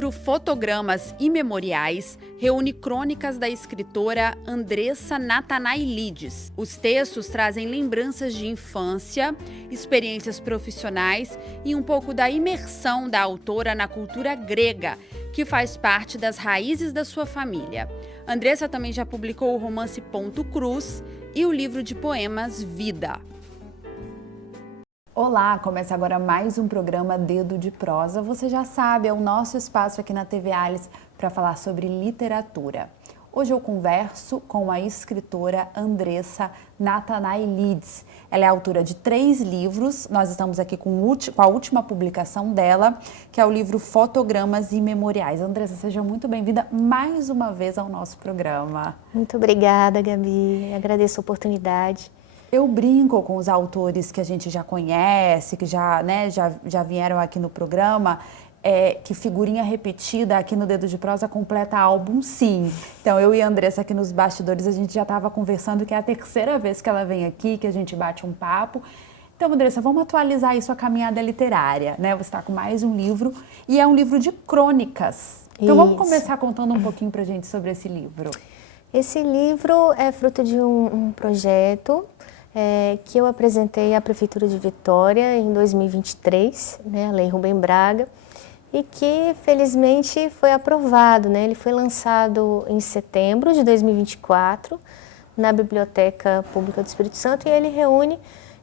livro Fotogramas Imemoriais reúne crônicas da escritora Andressa Nathanaelides. Os textos trazem lembranças de infância, experiências profissionais e um pouco da imersão da autora na cultura grega, que faz parte das raízes da sua família. Andressa também já publicou o romance Ponto Cruz e o livro de poemas Vida. Olá, começa agora mais um programa Dedo de Prosa. Você já sabe, é o nosso espaço aqui na TV Alice para falar sobre literatura. Hoje eu converso com a escritora Andressa Nathanaelides. Ela é autora de 3 livros, nós estamos aqui com a última publicação dela, que é o livro Fotogramas Imemoriais. Andressa, seja muito bem-vinda mais uma vez ao nosso programa. Muito obrigada, Gabi. Agradeço a oportunidade. Eu brinco com os autores que a gente já conhece, que já vieram aqui no programa, que figurinha repetida aqui no Dedo de Prosa completa álbum, sim. Então, eu e a Andressa aqui nos bastidores, a gente já estava conversando que é a 3ª vez que ela vem aqui, que a gente bate um papo. Então, Andressa, vamos atualizar aí sua caminhada literária, né? Você está com mais um livro e é um livro de crônicas. Então, vamos começar contando um pouquinho pra gente sobre esse livro. Esse livro é fruto de um projeto que eu apresentei à Prefeitura de Vitória em 2023, né, a Lei Rubem Braga, e que felizmente foi aprovado, né? Ele foi lançado em setembro de 2024 na Biblioteca Pública do Espírito Santo e ele reúne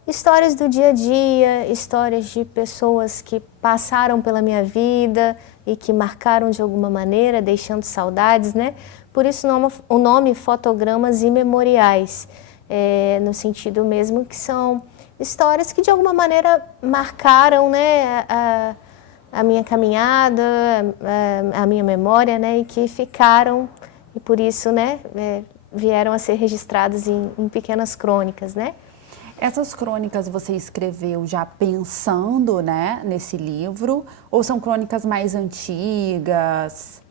histórias do dia a dia, histórias de pessoas que passaram pela minha vida e que marcaram de alguma maneira, deixando saudades, né? Por isso o nome Fotogramas Imemoriais. No sentido mesmo que são histórias que de alguma maneira marcaram, né, a minha caminhada, a minha memória, né, e que ficaram e por isso, né, vieram a ser registradas em pequenas crônicas, né. Essas crônicas você escreveu já pensando, né, nesse livro ou são crônicas mais antigas?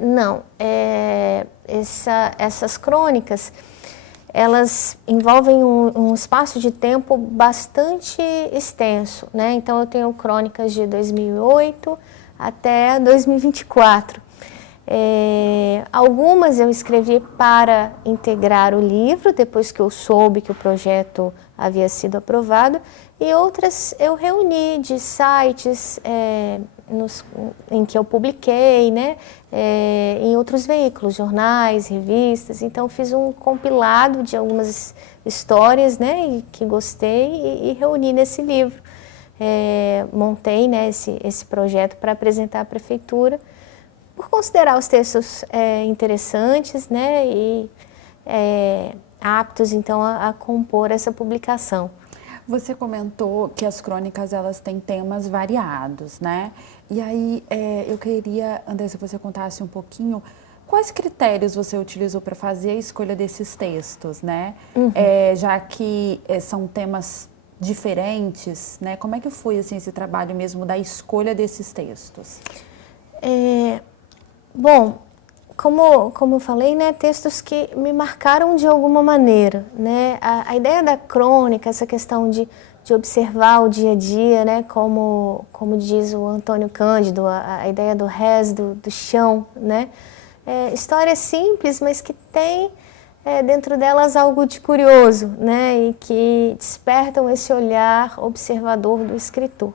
Não, essas crônicas elas envolvem um espaço de tempo bastante extenso, né? Então eu tenho crônicas de 2008 até 2024. Algumas eu escrevi para integrar o livro, depois que eu soube que o projeto havia sido aprovado, e outras eu reuni de sites em que eu publiquei, né, em outros veículos, jornais, revistas. Então fiz um compilado de algumas histórias, né, que gostei e reuni nesse livro. Montei, né, esse projeto para apresentar à Prefeitura, por considerar os textos interessantes, né, e aptos então a compor essa publicação. Você comentou que as crônicas elas têm temas variados, né? E aí eu queria, Andressa, que você contasse um pouquinho quais critérios você utilizou para fazer a escolha desses textos, né? Uhum. Já que são temas diferentes, né? Como é que foi assim, esse trabalho mesmo da escolha desses textos? Bom, como eu falei, né, textos que me marcaram de alguma maneira, né? A ideia da crônica, essa questão de observar o dia a dia, né, como diz o Antônio Cândido, a ideia do res, do chão, né? Histórias simples, mas que tem dentro delas algo de curioso, né? E que despertam esse olhar observador do escritor.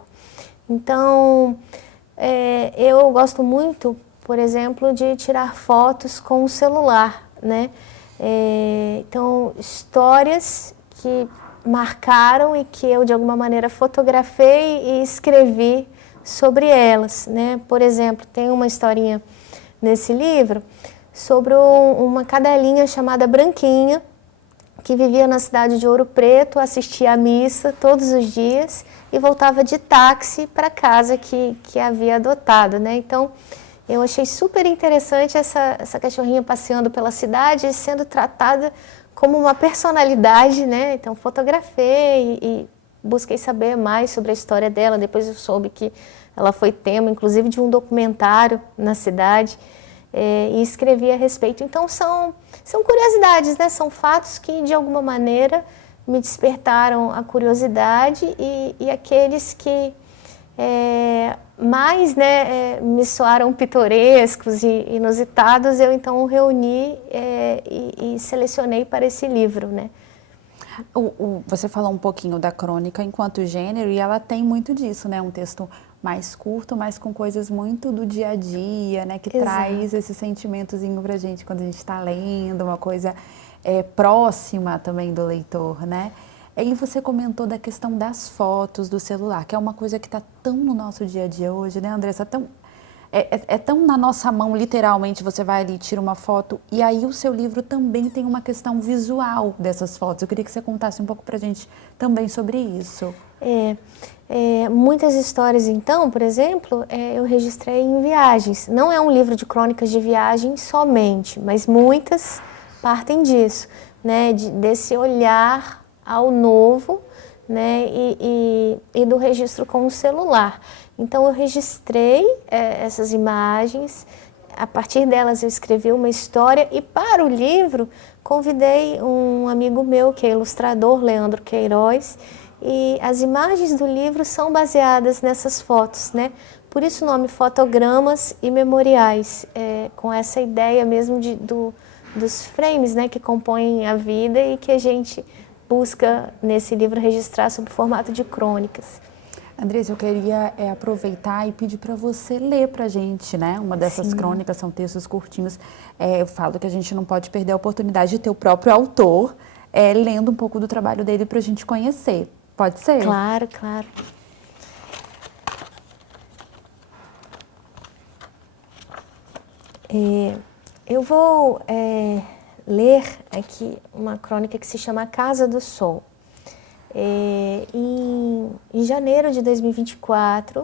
Então, eu gosto muito, por exemplo, de tirar fotos com o celular, né? Então, histórias que marcaram e que eu, de alguma maneira, fotografei e escrevi sobre elas, né? Por exemplo, tem uma historinha nesse livro sobre uma cadelinha chamada Branquinha, que vivia na cidade de Ouro Preto, assistia à missa todos os dias e voltava de táxi para a casa que havia adotado, né? Então, eu achei super interessante essa cachorrinha passeando pela cidade e sendo tratada como uma personalidade, né? Então, fotografei e busquei saber mais sobre a história dela. Depois eu soube que ela foi tema, inclusive, de um documentário na cidade e escrevi a respeito. Então, são curiosidades, né? São fatos que, de alguma maneira, me despertaram a curiosidade e aqueles que mas, né, me soaram pitorescos e inusitados, eu então reuni e selecionei para esse livro, né. Você falou um pouquinho da crônica enquanto gênero e ela tem muito disso, né? Um texto mais curto, mas com coisas muito do dia a dia, né? Que traz esse sentimentozinho pra gente quando a gente está lendo, uma coisa próxima também do leitor, né? E você comentou da questão das fotos do celular, que é uma coisa que está tão no nosso dia a dia hoje, né, Andressa? É tão na nossa mão, literalmente, você vai ali, tira uma foto, e aí o seu livro também tem uma questão visual dessas fotos. Eu queria que você contasse um pouco pra gente também sobre isso. Muitas histórias, então, por exemplo, eu registrei em viagens. Não é um livro de crônicas de viagem somente, mas muitas partem disso, né, desse olhar ao novo, né, e do registro com o celular. Então, eu registrei essas imagens, a partir delas eu escrevi uma história e para o livro convidei um amigo meu que é ilustrador, Leandro Queiroz, e as imagens do livro são baseadas nessas fotos, né? Por isso o nome Fotogramas e Memoriais, com essa ideia mesmo dos frames, né, que compõem a vida e que a gente busca nesse livro registrar sob formato de crônicas. Andressa, eu queria aproveitar e pedir para você ler para a gente, né? Uma dessas crônicas, são textos curtinhos. Eu falo que a gente não pode perder a oportunidade de ter o próprio autor lendo um pouco do trabalho dele para a gente conhecer. Pode ser? Claro, claro. Eu vou ler aqui uma crônica que se chama Casa do Sol. Em janeiro de 2024,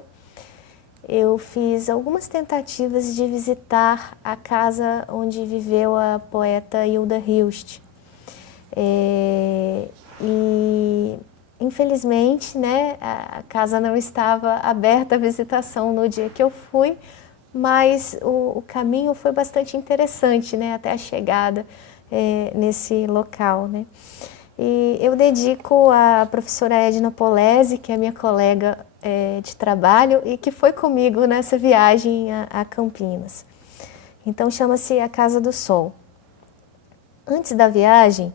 eu fiz algumas tentativas de visitar a casa onde viveu a poeta Hilda Hilst. E, infelizmente, né, a casa não estava aberta à visitação no dia que eu fui, mas o caminho foi bastante interessante, né, até a chegada nesse local, né. E eu dedico à professora Edna Polese, que é minha colega de trabalho e que foi comigo nessa viagem a Campinas. Então chama-se A Casa do Sol. Antes da viagem,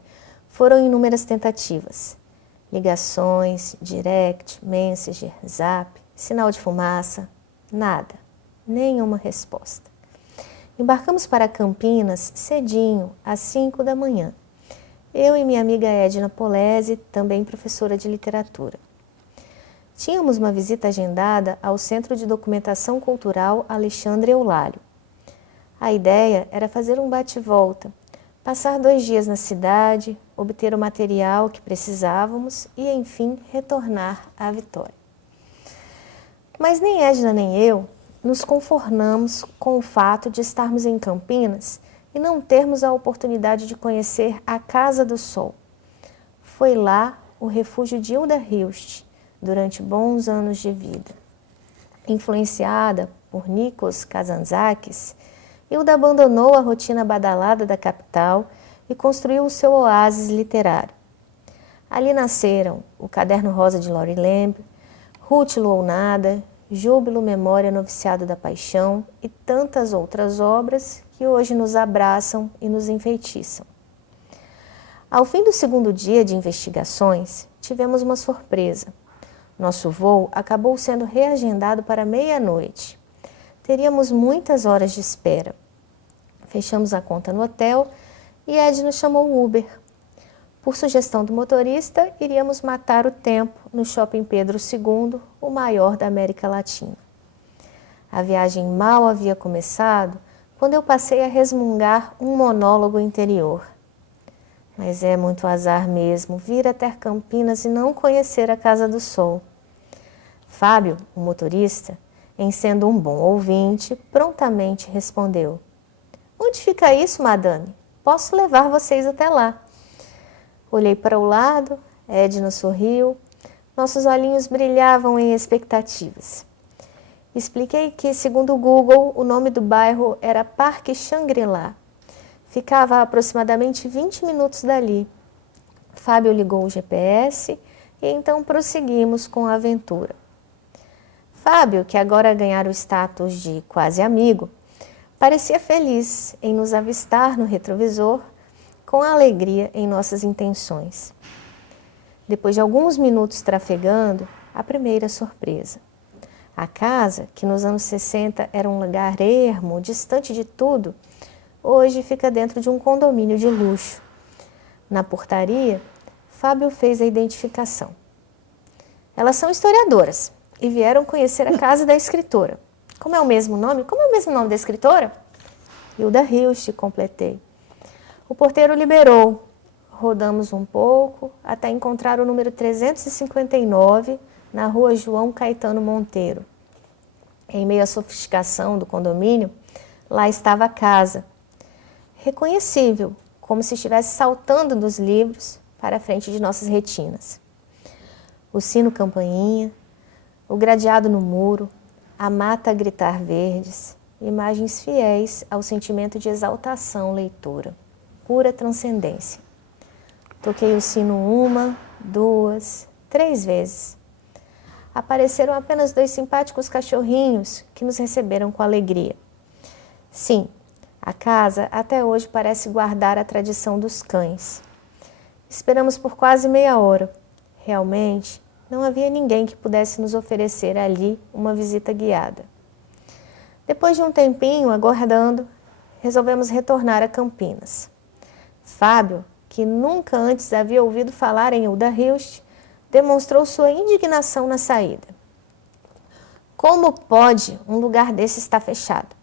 foram inúmeras tentativas. Ligações, direct, messenger, zap, sinal de fumaça, nada, nenhuma resposta. Embarcamos para Campinas cedinho, às 5 da manhã. Eu e minha amiga Edna Polese, também professora de literatura. Tínhamos uma visita agendada ao Centro de Documentação Cultural Alexandre Eulálio. A ideia era fazer um bate-volta, passar 2 dias na cidade, obter o material que precisávamos e, enfim, retornar à Vitória. Mas nem Edna nem eu nos conformamos com o fato de estarmos em Campinas e não termos a oportunidade de conhecer a Casa do Sol. Foi lá o refúgio de Hilda Hilst durante bons anos de vida. Influenciada por Nikos Kazantzakis, Hilda abandonou a rotina badalada da capital e construiu o seu oásis literário. Ali nasceram O Caderno Rosa de Lori Lamb, Ruth Lounada, Júbilo, Memória, Noviciado da Paixão e tantas outras obras que hoje nos abraçam e nos enfeitiçam. Ao fim do 2º dia de investigações, tivemos uma surpresa. Nosso voo acabou sendo reagendado para meia-noite. Teríamos muitas horas de espera. Fechamos a conta no hotel e Edna chamou o Uber. Por sugestão do motorista, iríamos matar o tempo no Shopping Pedro II, o maior da América Latina. A viagem mal havia começado quando eu passei a resmungar um monólogo interior. Mas é muito azar mesmo vir até Campinas e não conhecer a Casa do Sol. Fábio, o motorista, em sendo um bom ouvinte, prontamente respondeu: "Onde fica isso, madame? Posso levar vocês até lá." Olhei para o lado, Edna sorriu, nossos olhinhos brilhavam em expectativas. Expliquei que, segundo o Google, o nome do bairro era Parque Shangri-La. Ficava a aproximadamente 20 minutos dali. Fábio ligou o GPS e então prosseguimos com a aventura. Fábio, que agora ganhara o status de quase amigo, parecia feliz em nos avistar no retrovisor, com alegria em nossas intenções. Depois de alguns minutos trafegando, a primeira surpresa. A casa, que nos anos 60 era um lugar ermo, distante de tudo, hoje fica dentro de um condomínio de luxo. Na portaria, Fábio fez a identificação. Elas são historiadoras e vieram conhecer a casa da escritora. Como é o mesmo nome? Como é o mesmo nome da escritora? Hilda Hilst, completei. O porteiro liberou. Rodamos um pouco até encontrar o número 359 na rua João Caetano Monteiro. Em meio à sofisticação do condomínio, lá estava a casa. Reconhecível, como se estivesse saltando dos livros para a frente de nossas retinas. O sino campainha, o gradeado no muro, a mata a gritar verdes, imagens fiéis ao sentimento de exaltação leitora, pura transcendência. Toquei o sino 1, 2, 3 vezes. Apareceram apenas 2 simpáticos cachorrinhos que nos receberam com alegria. Sim, a casa até hoje parece guardar a tradição dos cães. Esperamos por quase meia hora. Realmente, não havia ninguém que pudesse nos oferecer ali uma visita guiada. Depois de um tempinho aguardando, resolvemos retornar a Campinas. Fábio, que nunca antes havia ouvido falar em Hilda Hilst, demonstrou sua indignação na saída. Como pode um lugar desse estar fechado?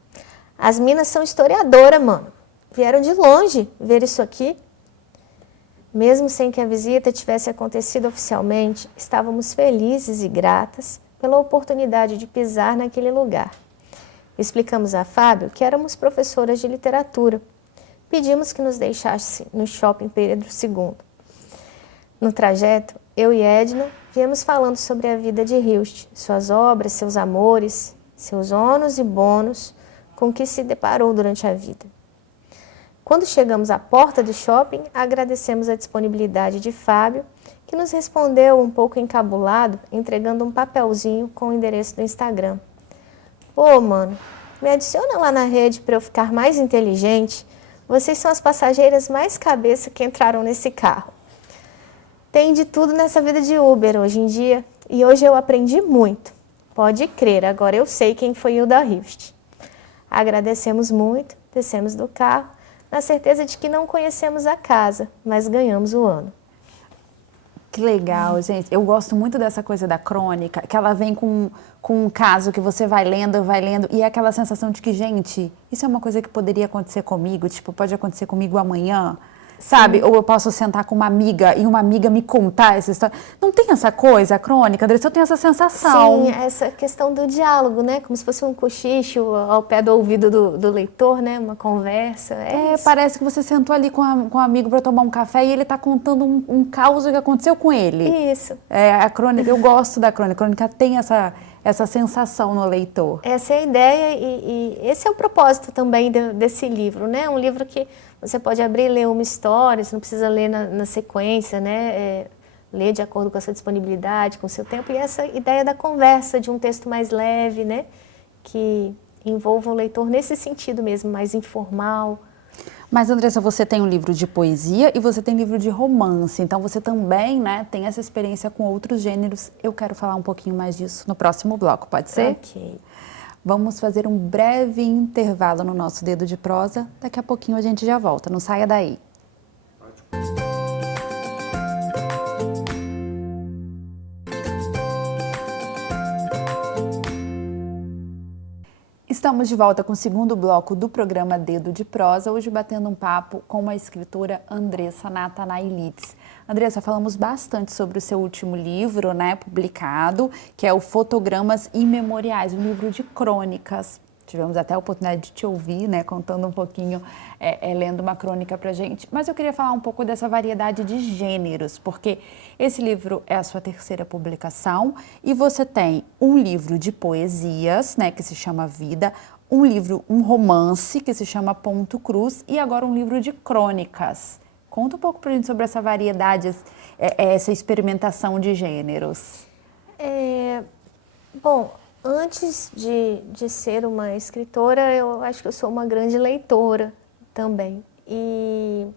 As minas são historiadoras, mano. Vieram de longe ver isso aqui. Mesmo sem que a visita tivesse acontecido oficialmente, estávamos felizes e gratas pela oportunidade de pisar naquele lugar. Explicamos a Fábio que éramos professoras de literatura. Pedimos que nos deixasse no shopping Pedro II. No trajeto, eu e Edna viemos falando sobre a vida de Hilst, suas obras, seus amores, seus ônus e bônus com que se deparou durante a vida. Quando chegamos à porta do shopping, agradecemos a disponibilidade de Fábio, que nos respondeu um pouco encabulado, entregando um papelzinho com o endereço do Instagram. Pô, mano, me adiciona lá na rede para eu ficar mais inteligente. Vocês são as passageiras mais cabeça que entraram nesse carro. Tem de tudo nessa vida de Uber hoje em dia, e hoje eu aprendi muito. Pode crer, agora eu sei quem foi Hilda Hilst. Agradecemos muito, descemos do carro, na certeza de que não conhecemos a casa, mas ganhamos o ano. Que legal, gente. Eu gosto muito dessa coisa da crônica, que ela vem com um caso que você vai lendo, e é aquela sensação de que, gente, isso é uma coisa que poderia acontecer comigo, tipo, pode acontecer comigo amanhã, sabe? Sim. Ou eu posso sentar com uma amiga e uma amiga me contar essa história. Não tem essa coisa, a crônica, Andressa? Eu tenho essa sensação. Sim, essa questão do diálogo, né? Como se fosse um cochicho ao pé do ouvido do leitor, né? Uma conversa. Parece que você sentou ali com um amigo para tomar um café e ele está contando um caos que aconteceu com ele. Isso. A crônica, eu gosto da crônica. A crônica tem essa sensação no leitor. Essa é a ideia e esse é o propósito também desse livro, né? Um livro que você pode abrir e ler uma história, você não precisa ler na sequência, né? Ler de acordo com a sua disponibilidade, com o seu tempo. E essa ideia da conversa, de um texto mais leve, né? Que envolva o leitor nesse sentido mesmo, mais informal. Mas, Andressa, você tem um livro de poesia e você tem um livro de romance. Então, você também, né, tem essa experiência com outros gêneros. Eu quero falar um pouquinho mais disso no próximo bloco, pode ser? Ok. Vamos fazer um breve intervalo no nosso Dedo de Prosa. Daqui a pouquinho a gente já volta. Não saia daí. Estamos de volta com o segundo bloco do programa Dedo de Prosa, hoje batendo um papo com a escritora Andressa Natanailides. Andressa, falamos bastante sobre o seu último livro, né, publicado, que é o Fotogramas Imemoriais, um livro de crônicas. Tivemos até a oportunidade de te ouvir, né, contando um pouquinho, lendo uma crônica pra gente. Mas eu queria falar um pouco dessa variedade de gêneros, porque esse livro é a sua terceira publicação e você tem um livro de poesias, né, que se chama Vida, um romance que se chama Ponto Cruz e agora um livro de crônicas. Conta um pouco pra gente sobre essa variedade, essa experimentação de gêneros. Bom, Antes de ser uma escritora, eu acho que eu sou uma grande leitora também. E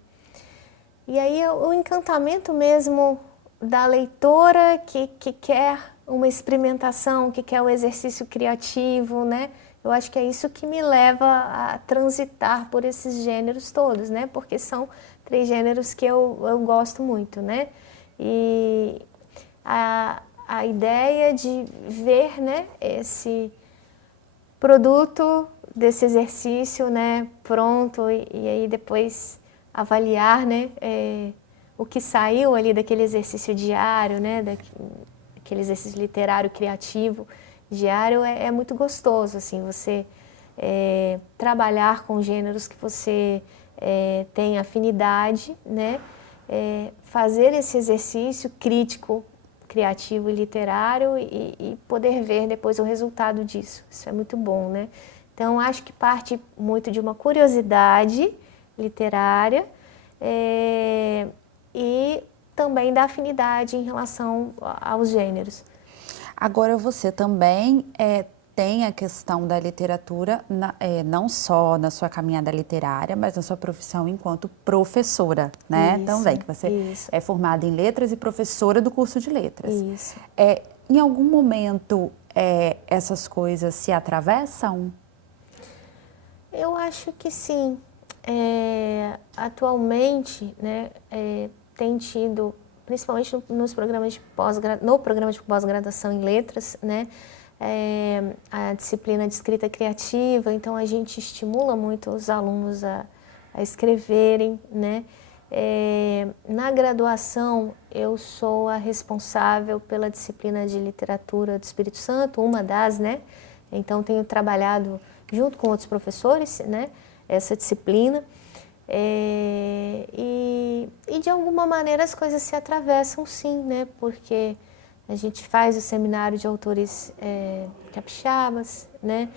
aí o encantamento mesmo da leitora que quer uma experimentação, que quer um exercício criativo, né? Eu acho que é isso que me leva a transitar por esses gêneros todos, né? Porque são 3 gêneros que eu gosto muito, né? E a ideia de ver, né, esse produto desse exercício, né, pronto, e aí depois avaliar, né, o que saiu ali daquele exercício diário, né, daquele exercício literário criativo diário é muito gostoso, assim, você trabalhar com gêneros que você tem afinidade, né, fazer esse exercício crítico, criativo e literário e poder ver depois o resultado disso. Isso é muito bom, né? Então, acho que parte muito de uma curiosidade literária e também da afinidade em relação aos gêneros. Agora, você também tem a questão da literatura, não só na sua caminhada literária, mas na sua profissão enquanto professora, né? Isso, também, que você é formada em letras e professora do curso de letras. Isso. Em algum momento, essas coisas se atravessam? Eu acho que sim. Atualmente, né, tem tido, principalmente no programa de pós-graduação em letras, né, a disciplina de escrita criativa, então a gente estimula muito os alunos a escreverem, né. Na graduação, eu sou a responsável pela disciplina de literatura do Espírito Santo, uma das, né, então tenho trabalhado junto com outros professores, né, essa disciplina, e de alguma maneira as coisas se atravessam sim, né, porque a gente faz o seminário de autores capixabas, né,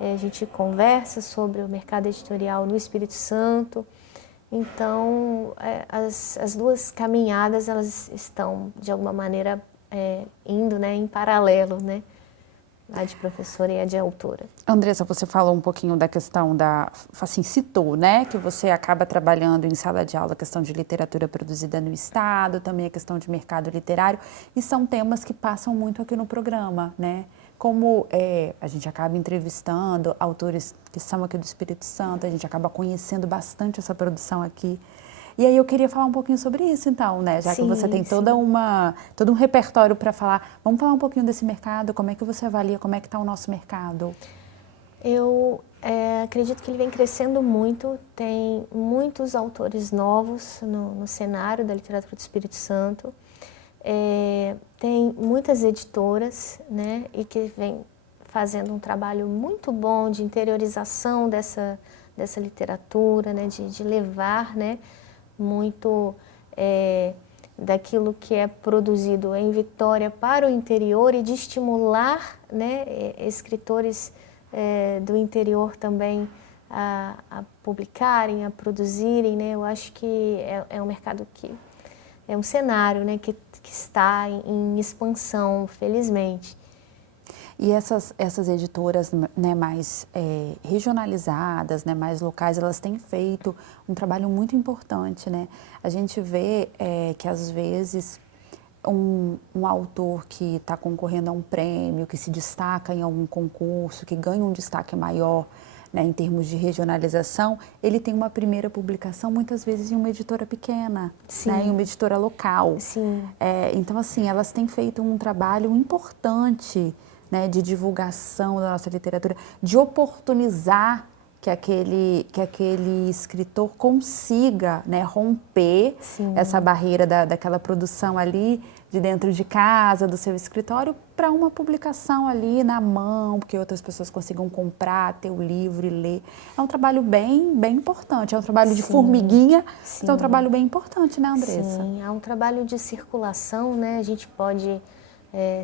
a gente conversa sobre o mercado editorial no Espírito Santo, então as duas caminhadas elas estão de alguma maneira indo, né, em paralelo, né, a de professora e a de autora. Andressa, você falou um pouquinho da questão assim, citou, né, que você acaba trabalhando em sala de aula a questão de literatura produzida no Estado, também a questão de mercado literário, e são temas que passam muito aqui no programa, né? Como a gente acaba entrevistando autores que são aqui do Espírito Santo, a gente acaba conhecendo bastante essa produção aqui. E aí eu queria falar um pouquinho sobre isso, então, né? Já que você tem todo um repertório para falar. Vamos falar um pouquinho desse mercado, como é que você avalia, como é que está o nosso mercado? Eu acredito que ele vem crescendo muito, tem muitos autores novos no cenário da literatura do Espírito Santo, tem muitas editoras, né, e que vem fazendo um trabalho muito bom de interiorização dessa literatura, né, de levar, né, muito daquilo que é produzido em Vitória para o interior e de estimular, né, escritores do interior também a publicarem, a produzirem, né? Eu acho que é um mercado que é um cenário, né, que está em expansão, felizmente. E essas editoras, né, mais regionalizadas, né, mais locais, elas têm feito um trabalho muito importante, né? A gente vê que às vezes um autor que está concorrendo a um prêmio, que se destaca em algum concurso, que ganha um destaque maior, né, em termos de regionalização, ele tem uma primeira publicação muitas vezes em uma editora pequena, né, em uma editora local. Sim. Então, assim, elas têm feito um trabalho importante, né, de divulgação da nossa literatura, de oportunizar que aquele escritor consiga, né, romper essa barreira daquela produção ali de dentro de casa, do seu escritório, para uma publicação ali na mão, que outras pessoas consigam comprar, ter o livro e ler. É um trabalho bem importante, é um trabalho de formiguinha, mas é um trabalho bem importante, né, Andressa? Sim, é um trabalho de circulação, né, a gente pode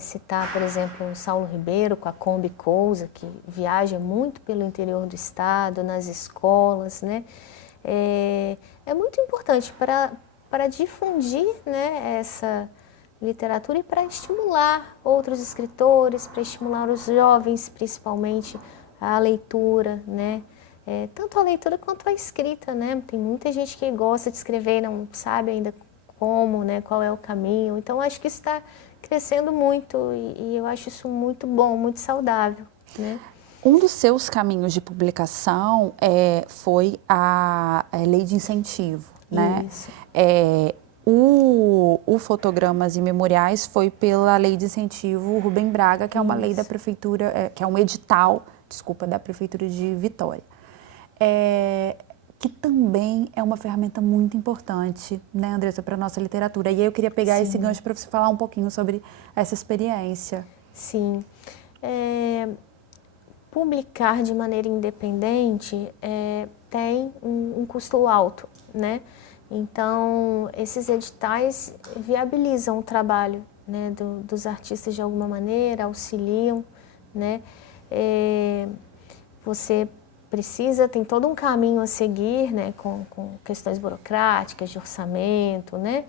citar, por exemplo, o Saulo Ribeiro com a Kombi Cousa, que viaja muito pelo interior do estado, nas escolas, né? É muito importante para difundir, né, literatura e para estimular outros escritores, para estimular os jovens, principalmente, a leitura, né? Tanto a leitura quanto a escrita, né? Tem muita gente que gosta de escrever e não sabe ainda como, né? Qual é o caminho. Então, acho que isso está crescendo muito e eu acho isso muito bom, muito saudável, né? Um dos seus caminhos de publicação foi a lei de incentivo, né? Isso. O Fotogramas e Memoriais foi pela lei de incentivo Rubem Braga, que é uma lei da prefeitura, que é um edital, desculpa, da prefeitura de Vitória. Que também é uma ferramenta muito importante, né, Andressa, para a nossa literatura. E aí eu queria pegar esse gancho para você falar um pouquinho sobre essa experiência. Sim. Publicar de maneira independente tem um custo alto, né? Então, esses editais viabilizam o trabalho, né, dos artistas de alguma maneira, auxiliam, né? Você tem todo um caminho a seguir, né, com questões burocráticas, de orçamento, né,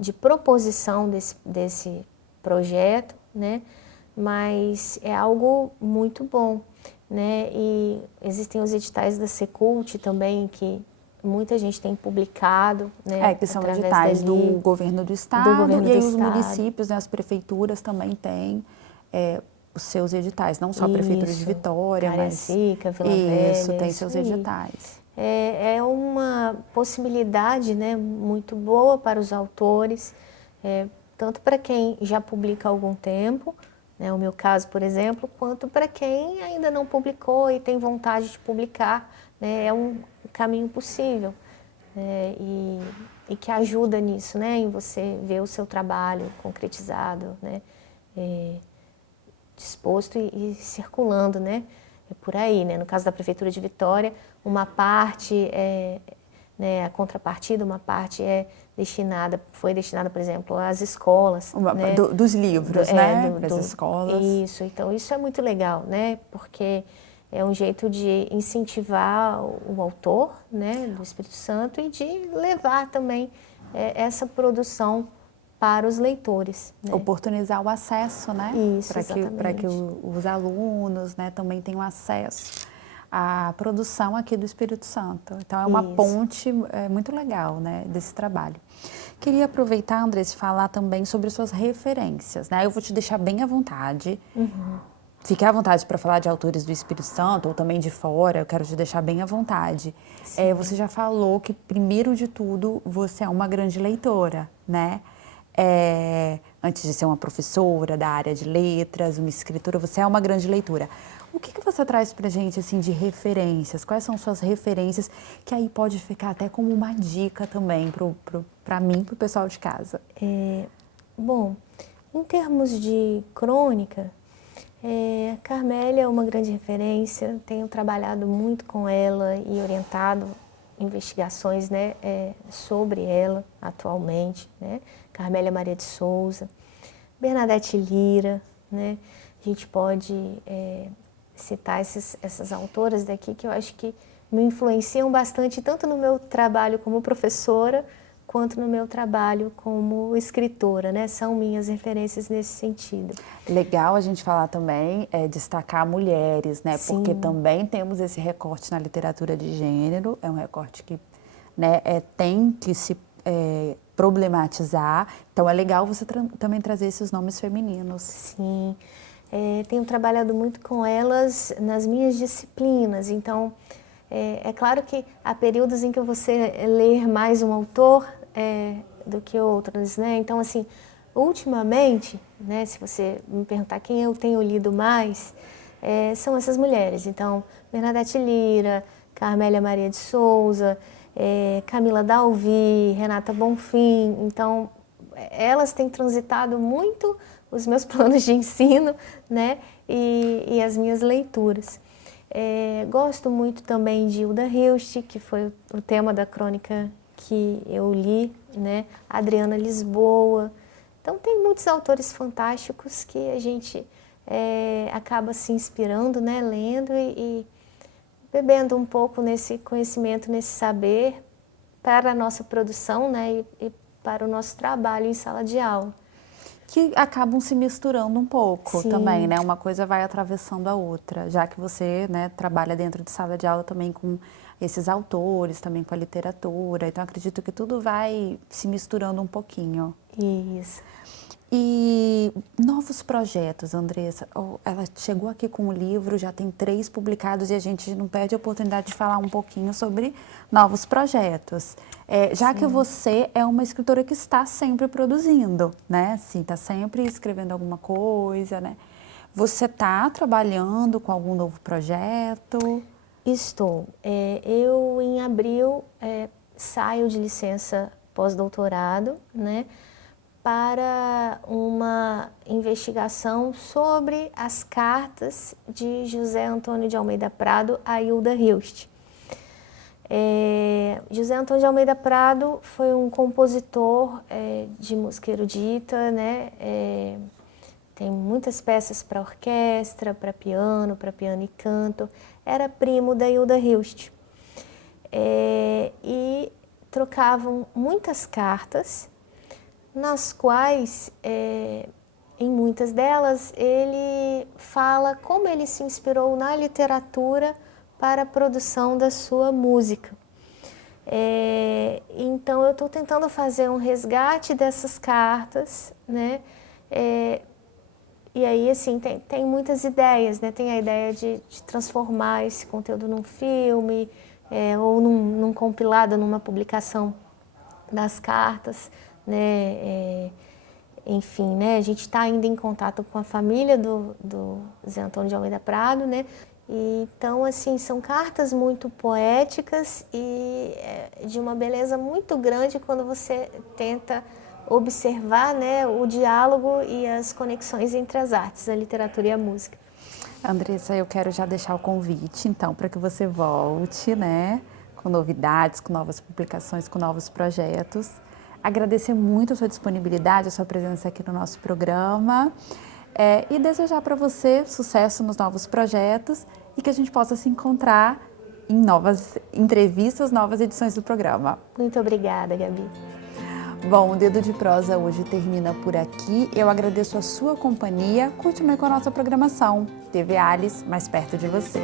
de proposição desse projeto, né? Mas é algo muito bom, né? E existem os editais da Secult também, que muita gente tem publicado, né? Que são editais do governo do estado, e aí os municípios, né, as prefeituras também têm os seus editais, não só a prefeitura de Vitória, Cariacica, Vila Velha. Isso, tem seus editais. É uma possibilidade, né, muito boa para os autores, tanto para quem já publica há algum tempo, né, o meu caso, por exemplo, quanto para quem ainda não publicou e tem vontade de publicar, né, é um caminho possível, e que ajuda nisso, né, em você ver o seu trabalho concretizado, né, disposto e circulando, né, por aí, né, no caso da Prefeitura de Vitória, uma parte né, a contrapartida, uma parte foi destinada, por exemplo, às escolas. Né? Dos livros, né? Das escolas. Isso, então isso é muito legal, né? Porque é um jeito de incentivar o autor, né, do Espírito Santo e de levar também essa produção para os leitores. Né? Oportunizar o acesso, né? Isso, para que os alunos, né, também tenham acesso a produção aqui do Espírito Santo. Então, é uma ponte muito legal, né, desse trabalho. Queria aproveitar, Andressa, e falar também sobre suas referências, né? Eu vou te deixar bem à vontade. Fique à vontade para falar de autores do Espírito Santo ou também de fora, eu quero te deixar bem à vontade. Você já falou que, primeiro de tudo, você é uma grande leitora, né? Antes de ser uma professora da área de letras, uma escritora, você é uma grande leitora. O que você traz pra gente, assim, de referências? Quais são suas referências? Que aí pode ficar até como uma dica também para mim, para o pessoal de casa. Bom, em termos de crônica, Carmélia é uma grande referência. Tenho trabalhado muito com ela e orientado investigações, né, sobre ela atualmente, né? Carmélia Maria de Souza, Bernadette Lira, né? A gente pode citar essas autoras daqui que eu acho que me influenciam bastante, tanto no meu trabalho como professora, quanto no meu trabalho como escritora, né? São minhas referências nesse sentido. Legal a gente falar também, destacar mulheres, né? Sim. Porque também temos esse recorte na literatura de gênero, é um recorte que, né, tem que se problematizar. Então, é legal você também trazer esses nomes femininos. Sim. Tenho trabalhado muito com elas nas minhas disciplinas, então é claro que há períodos em que você lê mais um autor do que outros, né? Então, assim, ultimamente, né, se você me perguntar quem eu tenho lido mais, são essas mulheres. Então, Bernadette Lira, Carmélia Maria de Souza, Camila Dalvi, Renata Bonfim. Então, elas têm transitado muito os meus planos de ensino, né, e as minhas leituras. Gosto muito também de Hilda Hilst, que foi o tema da crônica que eu li, né, Adriana Lisboa. Então, tem muitos autores fantásticos que a gente acaba se inspirando, né, lendo e bebendo um pouco nesse conhecimento, nesse saber para a nossa produção, né, e para o nosso trabalho em sala de aula. Que acabam se misturando um pouco Sim. também, né? Uma coisa vai atravessando a outra, já que você, né, trabalha dentro de sala de aula também com esses autores, também com a literatura. Então, acredito que tudo vai se misturando um pouquinho. Isso. E novos projetos, Andressa. Ela chegou aqui com o livro, já tem 3 publicados e a gente não perde a oportunidade de falar um pouquinho sobre novos projetos. Já que você é uma escritora que está sempre produzindo, né? Assim, está sempre escrevendo alguma coisa, né? Você está trabalhando com algum novo projeto? Estou. Eu, em abril, saio de licença pós-doutorado, né? Para uma investigação sobre as cartas de José Antônio de Almeida Prado a Hilda Hilst. José Antônio de Almeida Prado foi um compositor de música erudita, né? Tem muitas peças para orquestra, para piano e canto. Era primo da Hilda Hilst. E trocavam muitas cartas, nas quais, em muitas delas, ele fala como ele se inspirou na literatura para a produção da sua música. Então, eu estou tentando fazer um resgate dessas cartas, né? E aí, assim, tem muitas ideias, né? Tem a ideia de transformar esse conteúdo num filme, ou num compilado, numa publicação das cartas, né? Enfim, né? A gente está ainda em contato com a família do Zé Antônio de Almeida Prado, né? Então, assim, são cartas muito poéticas e de uma beleza muito grande quando você tenta observar, né, o diálogo e as conexões entre as artes, a literatura e a música. Andressa, eu quero já deixar o convite, então, para que você volte, né, com novidades, com novas publicações, com novos projetos. Agradecer muito a sua disponibilidade, a sua presença aqui no nosso programa e desejar para você sucesso nos novos projetos e que a gente possa se encontrar em novas entrevistas, novas edições do programa. Muito obrigada, Gabi. Bom, o Dedo de Prosa hoje termina por aqui. Eu agradeço a sua companhia. Continue com a nossa programação. TV Alice, mais perto de você.